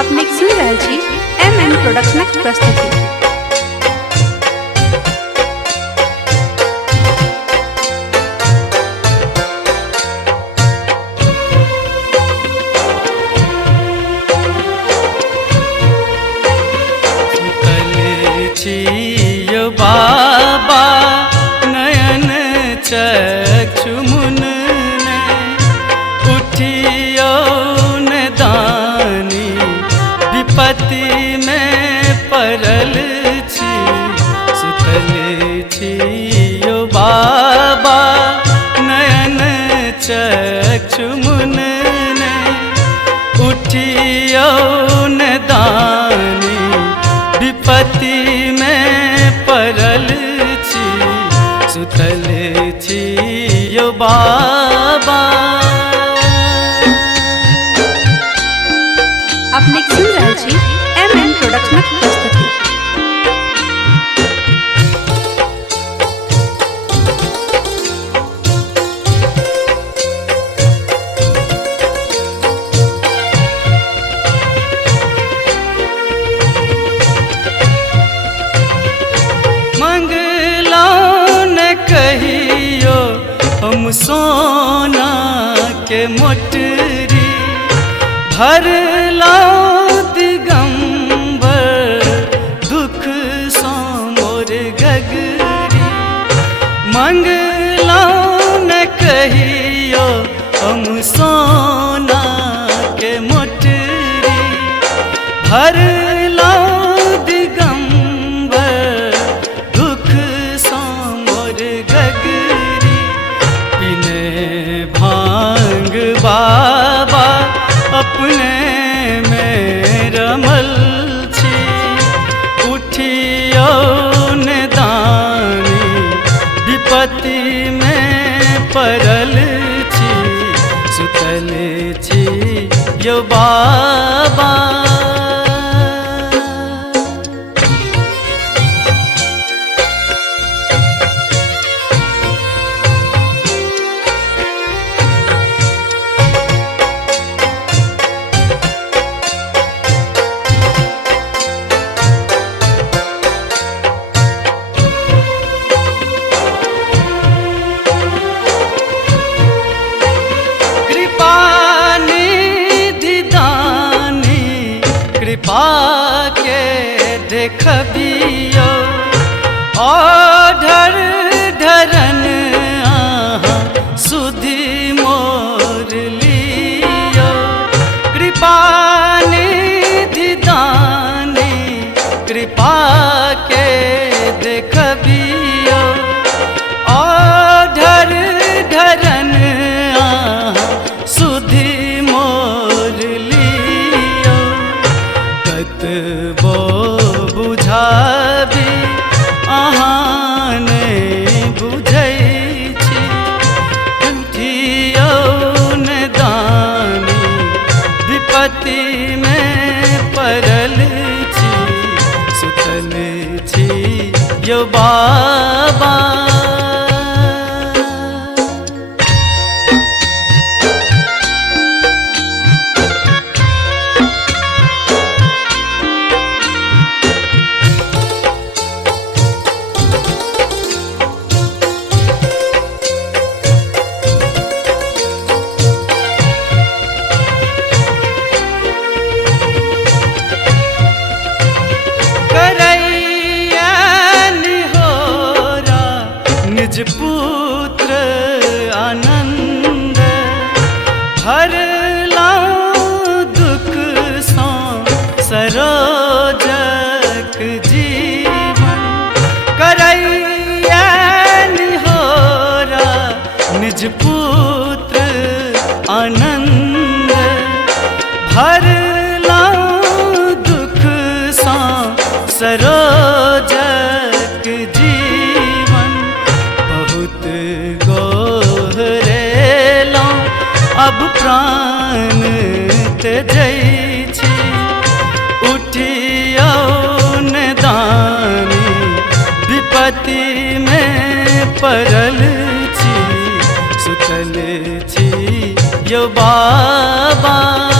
अपने सुन रहल छी MM प्रोडक्शनक प्रस्तुति। यो बाबा नयन चक्षु मुनने उठियो न दानी विपत्ति में पड़ल छी। सुतल छी यो बाबा नयन चक्षु मुनने उठियो न दानी विपत्ति में पड़ल छी। सुतल छी यो बाबा। अपने सुन रहल छी MM प्रोडक्शनक प्रस्तुति। कहियो हम सोना के मोटरी भरला दिगंबर दुख सो मोर गगरी। मंगला न कहियो हम सोना के मोटरी भरला बाबा अपने में रमल छी। उठियो न दानी विपत्ति में पड़ल छी। सुतल छी यो बाबा। कृपा के देखबियो ओढ़र ढरन आहाँ सुधि मोर लियो। कृपा निधि दानी कृपा के देखबियो ओढ़र ढरन आहाँ सुधि मोर लियो। कतबो बुझाबी अहाँ नहि बुझै छी। उठियो न दानी विपत्ति में पड़ल छी। सुतल छी यो बाबा। निज पुत्र आनंद भरला दुख सो सरोजक जीवन। करैया निहोरा निज पुत्र आनंद भरला दुख सो सरोजक जीवन। बहुत गोहरेलों अब प्राण त्यजै छी। उठियो न दानी विपत्ति में पड़ल छी। सुत यो बाबा